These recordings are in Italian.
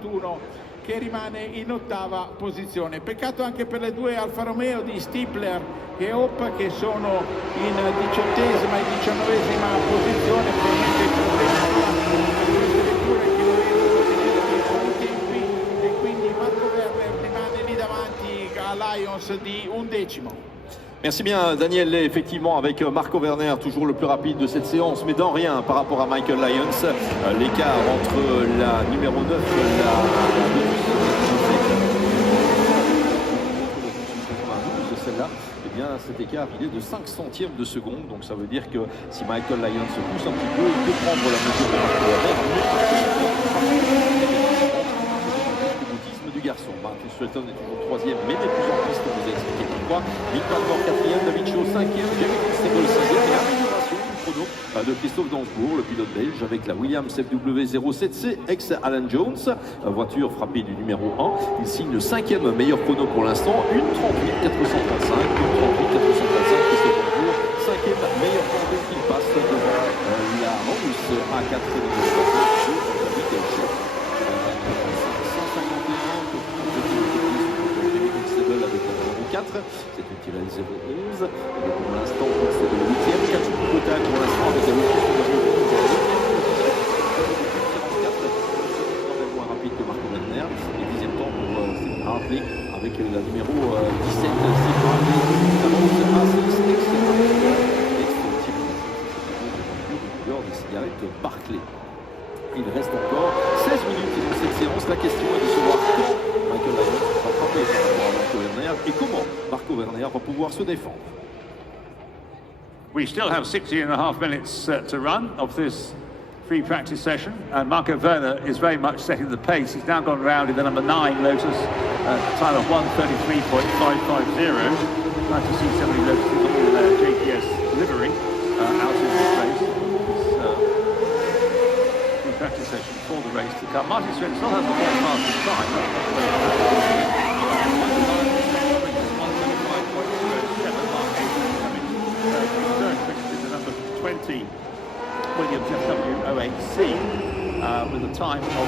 41 che rimane in ottava posizione. Peccato anche per le due Alfa Romeo di Stifler e Hope che sono in 18ª e 19ª posizione. Probabilmente il problema di queste vetture che non riescono a tenere i buoni tempi e quindi Marco Werner rimane lì davanti a Lions di 11º. Merci bien Daniel, effectivement avec Marco Werner toujours le plus rapide de cette séance mais dans rien par rapport à Michael Lyons. L'écart entre la numéro 9 et la de celle-là, eh bien cet écart il est de 5 centièmes de seconde, donc ça veut dire que si Michael Lyons se pousse un petit peu, il peut prendre la mesure de Marco Werner. Du garçon. Marcus Shelton est toujours troisième, mais n'est plus en piste, on vous a expliqué pourquoi. Nick Padmore quatrième, David Shaw cinquième, Jeremy Constable sixième, et amélioration du chrono de Christophe Dansbourg, le pilote belge, avec la Williams FW07C ex Alan Jones, voiture frappée du numéro 1. Il signe le cinquième meilleur chrono pour l'instant, une 38 435, une 38 435, Christophe Dansbourg, cinquième meilleur chrono qui passe devant la Rose A4 c'est une tirée 0-11 et pour l'instant c'est le 8e, 4 jours de total pour l'instant avec la moins rapide que Marco Werner et 10e temps pour Stephen Hartley avec la numéro 17 des cigarettes Barclay. Il reste encore 16 minutes dans cette séance. La question est de savoir quand Michael Lyons va frapper par rapport à Marco Werner et comment Marco Werner va pouvoir se défendre. We still have 16.5 minutes to run of this free practice session, and Marco Werner is very much setting the pace. He's now gone round in the number 9 Lotus, time of 1:33.550. Nice to see somebody noticing all their JPS livery out in this race. Practice session for the race to come. Martin Swen still has the ball fastest time. The number 20 Williams FW08C with a time of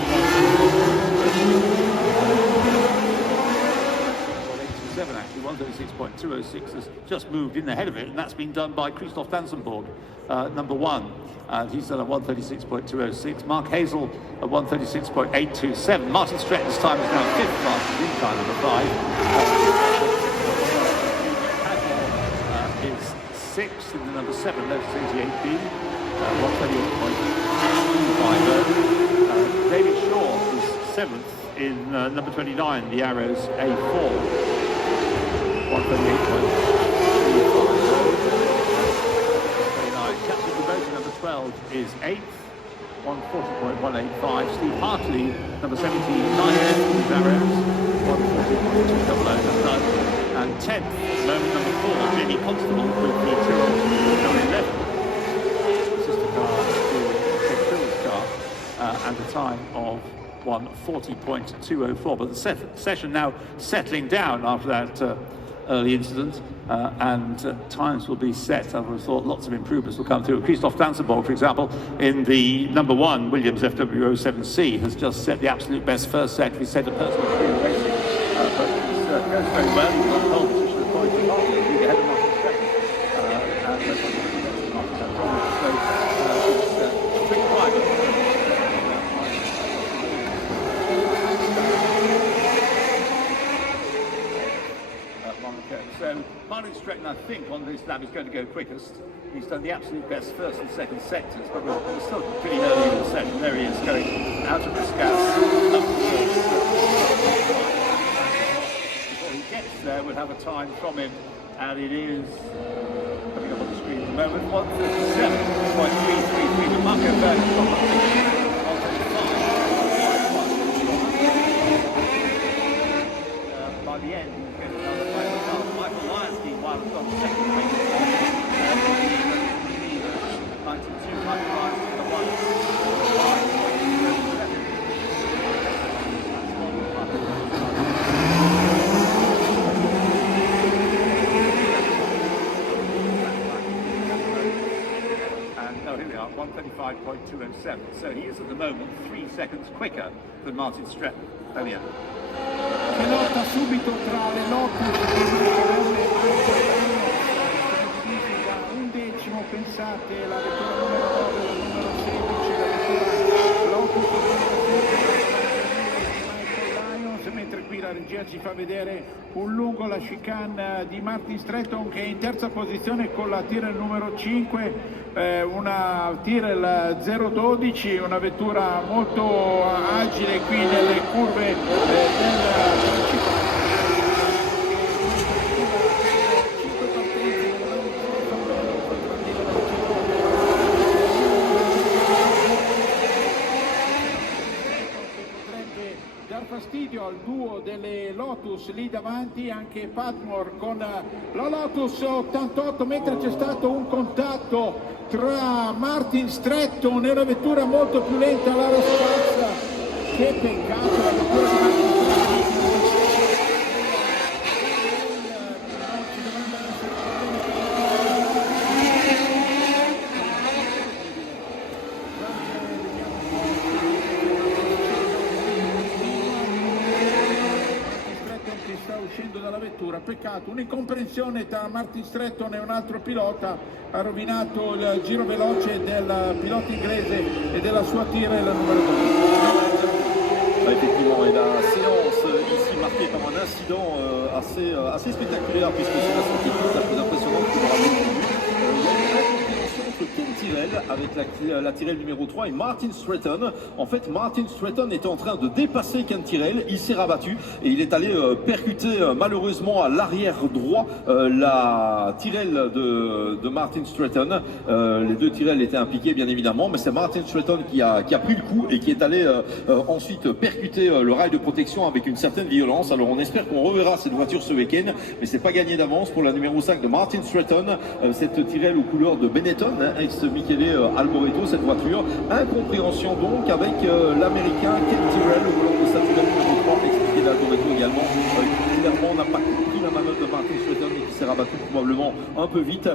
1:37 actually. 1:36.206 has just moved in ahead of it, and that's been done by Christoph Dansenborg, number 1. He's done a 1:36.206. Mark Hazel at 1:36.827. Martin Stretton's time is now 5th fastest in time, number 5. Is 6th in the number 7, Lotus 88B, 1:38.250. David Shaw is 7th in number 29, the Arrows A4, 1:38.250. 12 is 8th, 1:40.185. Steve Hartley, number 17, 9th, Arrows, 1:40.200. And 10th, moment number 4, Jamie Constable with the Tyrrell 911. Sister car to Tyrrell's car, and a time of 1:40.204. But the session now settling down after that early incident, and times will be set. I would have thought lots of improvements will come through. Christoph Dansenborg, for example, in the number 1 Williams FW07C has just set the absolute best first set. He set a personal free racing, but it goes very well. He's got a pole position at point to Hartley, lead ahead of Martin Stretton, and so it's a trick driver. So Martin Stretton, I think, on this lap is going to go quickest. He's done the absolute best first and second sectors, but we're still pretty early in the session. There he is, going out of the scout. Before he gets there, we'll have a time from him, and it is coming up on the screen at the moment, 1:37.333. But Marco Werner from by the end, he's getting another 5.5. Michael Lyons being wild on the second race. 92, Michael Lyons in the 1. And no, here we are. 1:35.207. So he is at the moment 3 seconds quicker than Martin Stretton. Che lotta subito tra le Lotus e divisi da un decimo, pensate, la vettura numero 9, la numero 16, la vettura Lotus mentre qui la regia ci fa vedere un lungo la chicane di Martin Stretton, che è in terza posizione con la Tyrrell numero 5, una Tyrrell 012, una vettura molto agile qui nelle curve del fastidio al duo delle Lotus lì davanti, anche Padmore con la Lotus 88, mentre c'è stato un contatto tra Martin Stretton e una vettura molto più lenta, la Rascazza. Che peccato, la vettura di Martin uscendo dalla vettura, peccato, un'incomprensione tra Martin Stretton e un altro pilota ha rovinato il giro veloce del pilota inglese e della sua Tyrrell numero 2. Effectivement, et la séance ici marquée par un incident assez spectaculaire, puisque c'est la sortie la plus impressionnante que l'on a vue. Ken Tyrrell avec la Tyrrell numéro 3 et Martin Stretton. En fait, Martin Stretton était en train de dépasser Ken Tyrrell, il s'est rabattu et il est allé percuter malheureusement à l'arrière droit la Tyrrell de Martin Stretton. Les deux Tyrrell étaient impliqués bien évidemment, mais c'est Martin Stretton qui a pris le coup et qui est allé ensuite percuter le rail de protection avec une certaine violence. Alors on espère qu'on reverra cette voiture ce week-end, mais c'est pas gagné d'avance pour la numéro 5 de Martin Stretton, cette Tyrrell aux couleurs de Benetton, ex-Michele Alboreto, cette voiture. Incompréhension donc avec l'américain Ken Tyrrell au volant de sa Tyrrell numéro 3, ex-Michele Alboreto également, qui clairement n'a pas compris la manœuvre de Martin Stretton et qui s'est rabattu probablement un peu vite.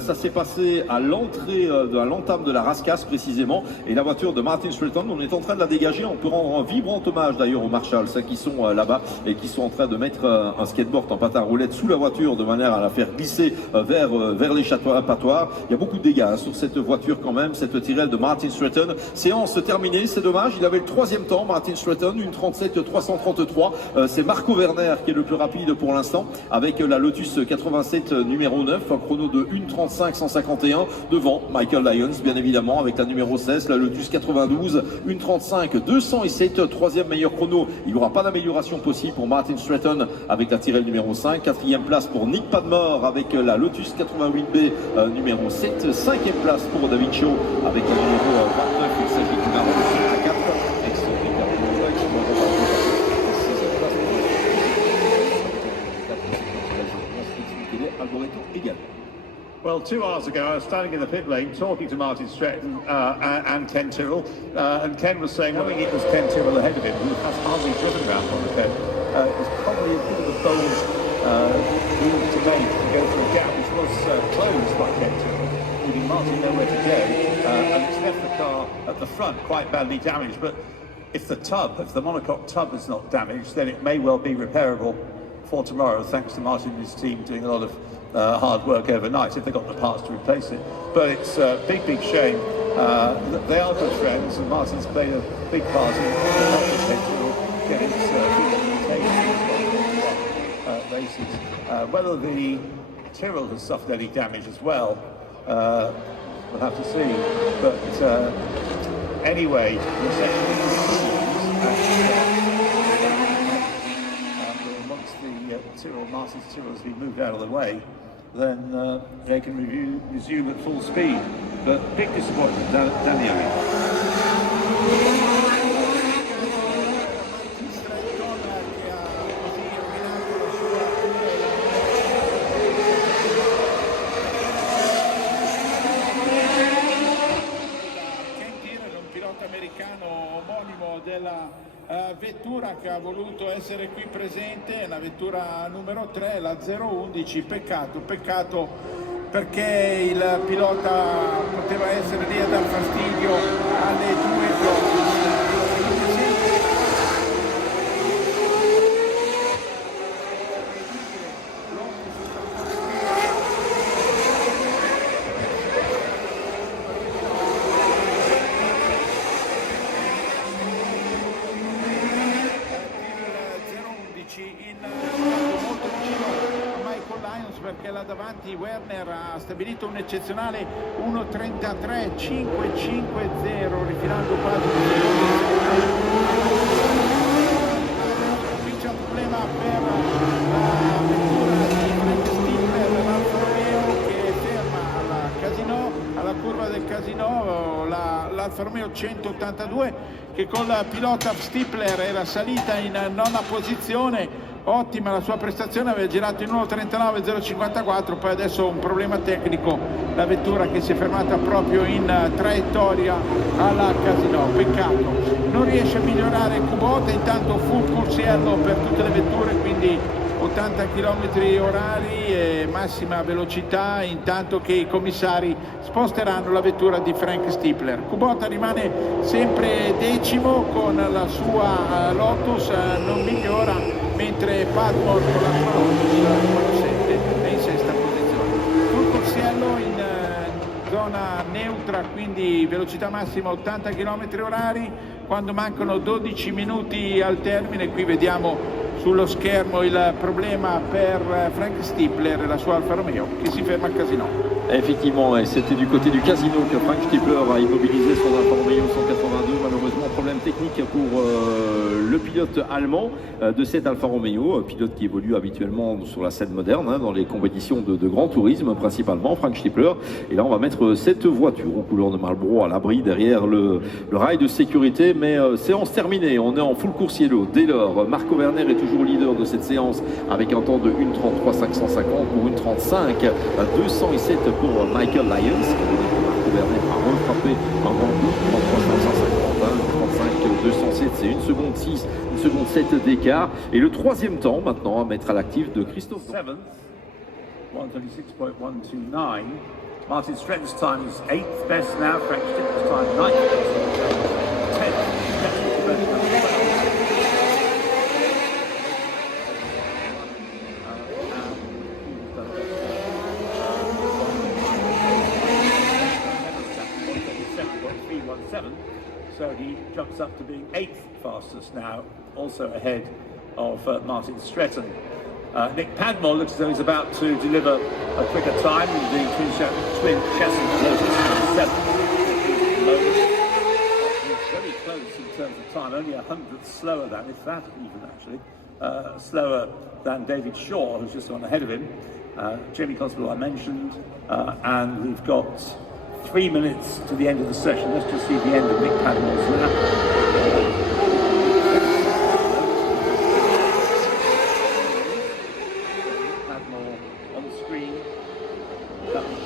Ça s'est passé à l'entrée, à l'entame de la Rascasse précisément, et la voiture de Martin Stretton, on est en train de la dégager. On peut rendre un vibrant hommage d'ailleurs aux Marshalls qui sont là-bas et qui sont en train de mettre un skateboard en patin à roulettes sous la voiture de manière à la faire glisser vers l'échappatoire. Il y a beaucoup de dégâts sur cette voiture quand même, cette Tyrrell de Martin Stretton. Séance terminée, c'est dommage, il avait le troisième temps, Martin Stretton, une 37.333. C'est Marco Werner qui est le plus rapide pour l'instant, avec la Lotus 87 numéro 9, un chrono de 1.35.151, devant Michael Lyons bien évidemment, avec la numéro 16, la Lotus 92, 1.35.207, troisième meilleur chrono. Il n'y aura pas d'amélioration possible pour Martin Stretton avec la Tyrrell numéro 5, quatrième place pour Nick Padmore avec la Lotus 88B numéro 7, cinquième place pour David Shaw avec la numéro 29, il s'agit du Maroc à 4, Alboreto également. Well, 2 hours ago, I was standing in the pit lane talking to Martin Stretton and Ken Tyrrell, and Ken was saying, I think it was Ken Tyrrell ahead of him, who has hardly driven around on the pit. It was probably a bit of a bold move to make to go through a gap which was closed by Ken Tyrrell, leaving Martin nowhere to go, and it's left the car at the front quite badly damaged. But if the monocoque tub is not damaged, then it may well be repairable for tomorrow, thanks to Martin and his team doing a lot of hard work overnight if they got the parts to replace it. But it's a big shame. They are good friends, and Martin's played a big part in getting his races. Whether the Tyrrell has suffered any damage as well, we'll have to see. But anyway, once the Martin's Tyrrell has been moved out of the way, then they can resume at full speed. But big disappointment, Daniele. Vettura che ha voluto essere qui presente, la vettura numero 3, la 011, peccato perché il pilota poteva essere lì a dar fastidio alle due Lotus. Perché là davanti Werner ha stabilito un eccezionale 1.33.550, rifilando quasi un qui c'è un problema per la vettura di Frank Stipler, l'Alfa Romeo che è ferma alla curva del Casino, l'Alfa Romeo 182 che con la pilota Stipler era salita in nona posizione. Ottima la sua prestazione, aveva girato in 1.39.054, poi adesso un problema tecnico, la vettura che si è fermata proprio in traiettoria alla Casino, peccato. Non riesce a migliorare Kubota, intanto full corsiello per tutte le vetture, quindi 80 km orari e massima velocità, intanto che i commissari sposteranno la vettura di Frank Stipler. Kubota rimane sempre decimo con la sua Lotus, non migliora, mentre Padmore con la sua Lotus numero 7 è in sesta posizione. Full corsiello in zona neutra, quindi velocità massima 80 km orari, quando mancano 12 minuti al termine. Qui vediamo sullo schermo il problema per Frank Stipler e la sua Alfa Romeo che si ferma al Casino. Effectivement, et c'était du côté du Casino que Frank Stipler a immobilisé son Alfa Romeo 182. Malheureusement, problème technique pour le pilote allemand de cette Alfa Romeo, pilote qui évolue habituellement sur la scène moderne, dans les compétitions de grand tourisme principalement, Frank Stipler. Et là, on va mettre cette voiture aux couleurs de Marlboro à l'abri derrière le rail de sécurité. Mais séance terminée, on est en full coursiello. Dès lors, Marco Werner est toujours leader de cette séance avec un temps de 1.33.550 pour 1.35 207 pour Michael Lyons, qui a donné que Marco Werner a refrappé un grand coup, 1.33.550, 1.35.207, c'est 1 seconde 6, 1 seconde 7 d'écart. Et le troisième temps maintenant à mettre à l'actif de Christophe. 7th, 1:36.129. Martin Stretton's time is 8th best now, Frank Stipler's time 9th best. 10th, so he jumps up to being 8th fastest now, also ahead of Martin Stretton. Nick Padmore looks as though he's about to deliver a quicker time with the twin chassis Lotus 7th. He's very close in terms of time, only 100th slower than, if that even actually, slower than David Shaw, who's just gone ahead of him. Jamie Constable I mentioned, and we've got 3 minutes to the end of the session. Let's just see the end of Nick Padmore's lap. Padmore on the screen. That was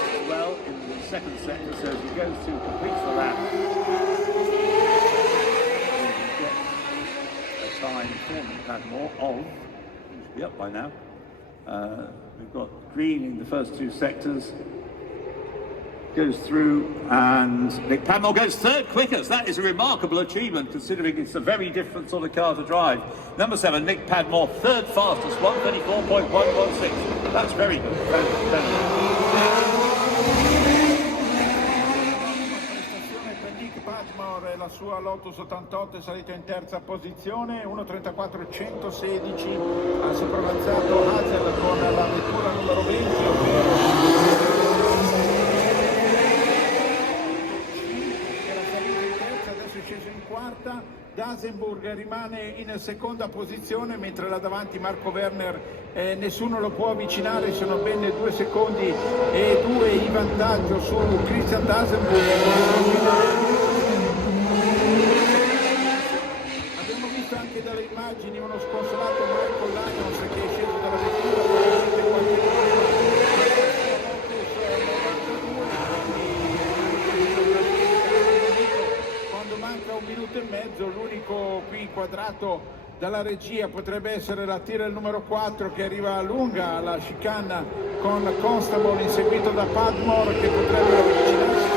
as well in the second sector. So as he goes through, completes the lap. A time for Nick Padmore of, he should be up by now. We've got green in the first two sectors, goes through, and Nick Padmore goes third quickest. That is a remarkable achievement considering it's a very different sort of car to drive. Number 7, Nick Padmore, third fastest, 1:34.116. That's very good. La sua Lotus 88 è salito in terza posizione, 1.34.116, ha sopravanzato Hazel con la vettura numero 20, era salito in terza, adesso è sceso in quarta. Dasenburg rimane in seconda posizione, mentre là davanti Marco Werner nessuno lo può avvicinare, sono ben 2 secondi e 2 in vantaggio su Christian Dasenburg. Abbiamo visto anche dalle immagini uno sconsolato Michael Lyons che è sceso dalla vettura quando manca 1 minuto e mezzo. L'unico qui inquadrato dalla regia potrebbe essere la Tyrrell numero 4 che arriva lunga alla chicane con Constable inseguito da Padmore che potrebbe avvicinarsi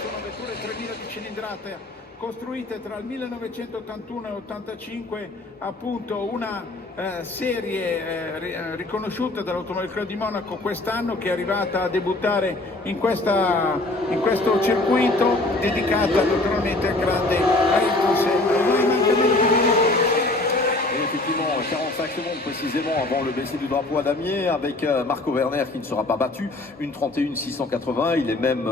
sono vetture 3000 di cilindrata costruite tra il 1981 e 85, appunto una serie riconosciuta dall'Automobile Club di Monaco quest'anno, che è arrivata a debuttare in questo circuito dedicata naturalmente al grande Ayrton Senna. Ormai manca meno di un minuto. Et effectivement, 45 secondes précisément avant le baisser du drapeau à damier, avec Marco Werner qui ne sera pas battu, une 31-680, il est même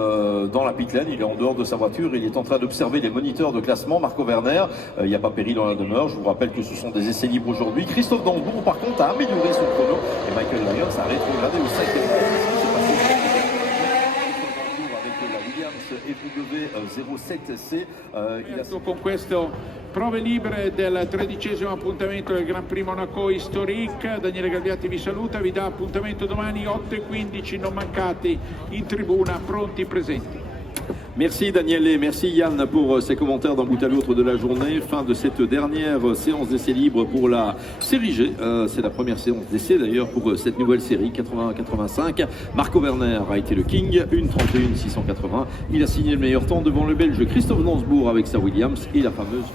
dans la pit lane, il est en dehors de sa voiture, il est en train d'observer les moniteurs de classement. Marco Werner, il n'y a pas péril dans la demeure, je vous rappelle que ce sont des essais libres aujourd'hui. Christophe Dansbourg par contre a amélioré son chrono et Michael Lyons a rétrogradé au 5e rang. EW07C, con questo prove libere del 13° appuntamento del Gran Prix Monaco Historique. Daniele Galbiati vi saluta, vi dà appuntamento domani 8:15, non mancate in tribuna, pronti, presenti. Merci Daniel et merci Yann pour ces commentaires d'un bout à l'autre de la journée. Fin de cette dernière séance d'essai libre pour la série G. C'est la première séance d'essai d'ailleurs pour cette nouvelle série 80-85. Marco Werner a été le king, une 31-680. Il a signé le meilleur temps devant le Belge Christophe Dansbourg avec sa Williams et la fameuse